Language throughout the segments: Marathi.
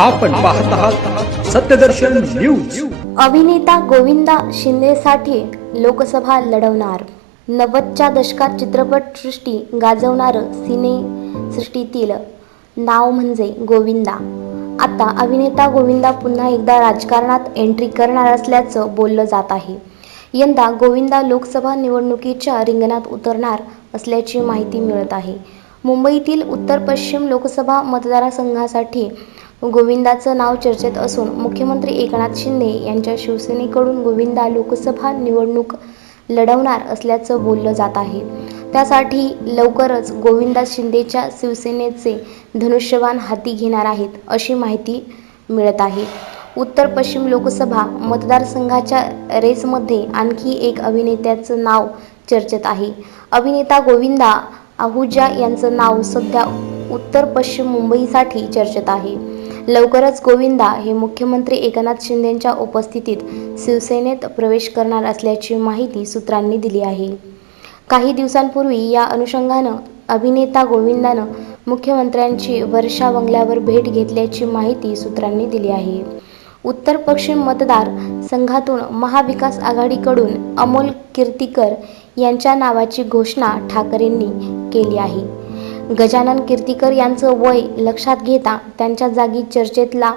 आपण पाहत आहात सत्यदर्शन न्यूज. अभिनेता गोविंदा शिंदेसाठी लोकसभा लढवणार. नव्वदच्या दशकात चित्रपटसृष्टी गाजवणारं सिनेसृष्टीतील नाव म्हणजे गोविंदा. आता अभिनेता गोविंदा पुन्हा एकदा राजकारणात एंट्री करणार असल्याचं बोललं जात आहे. यंदा गोविंदा लोकसभा निवडणुकीच्या रिंगणात उतरणार असल्याची माहिती मिळत आहे. मुंबईतील उत्तर पश्चिम लोकसभा मतदारसंघासाठी गोविंदाचं नाव चर्चेत असून मुख्यमंत्री एकनाथ शिंदे यांच्या शिवसेनेकडून गोविंदा लोकसभा निवडणूक लढवणार असल्याचं बोललं जात आहे. त्यासाठी लवकरच गोविंदा शिंदेच्या शिवसेनेचे धनुष्यवान हाती घेणार आहेत अशी माहिती मिळत आहे. उत्तर पश्चिम लोकसभा मतदारसंघाच्या रेसमध्ये आणखी एक अभिनेत्याचं नाव चर्चेत आहे. अभिनेता गोविंदा आहुजा यांचं नाव सध्या उत्तर पश्चिम मुंबईसाठी चर्चेत आहे. लवकरच गोविंदा हे मुख्यमंत्री एकनाथ शिंदेंच्या उपस्थितीत शिवसेनेत प्रवेश करणार असल्याची माहिती सूत्रांनी दिली आहे. काही दिवसांपूर्वी या अनुषंगानं अभिनेता गोविंदानं मुख्यमंत्र्यांची वर्षा बंगल्यावर भेट घेतल्याची माहिती सूत्रांनी दिली आहे. उत्तर पश्चिम मतदार संघातून महाविकास आघाडीकडून अमोल कीर्तीकर यांच्या नावाची घोषणा ठाकरेंनी केली आहे. गजानन कीर्तीकर यांचं वय लक्षात घेता त्यांच्या जागी चर्चेतला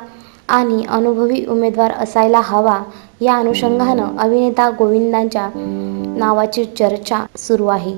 आणि अनुभवी उमेदवार असायला हवा या अनुषंगानं अभिनेता गोविंदांच्या नावाची चर्चा सुरू आहे.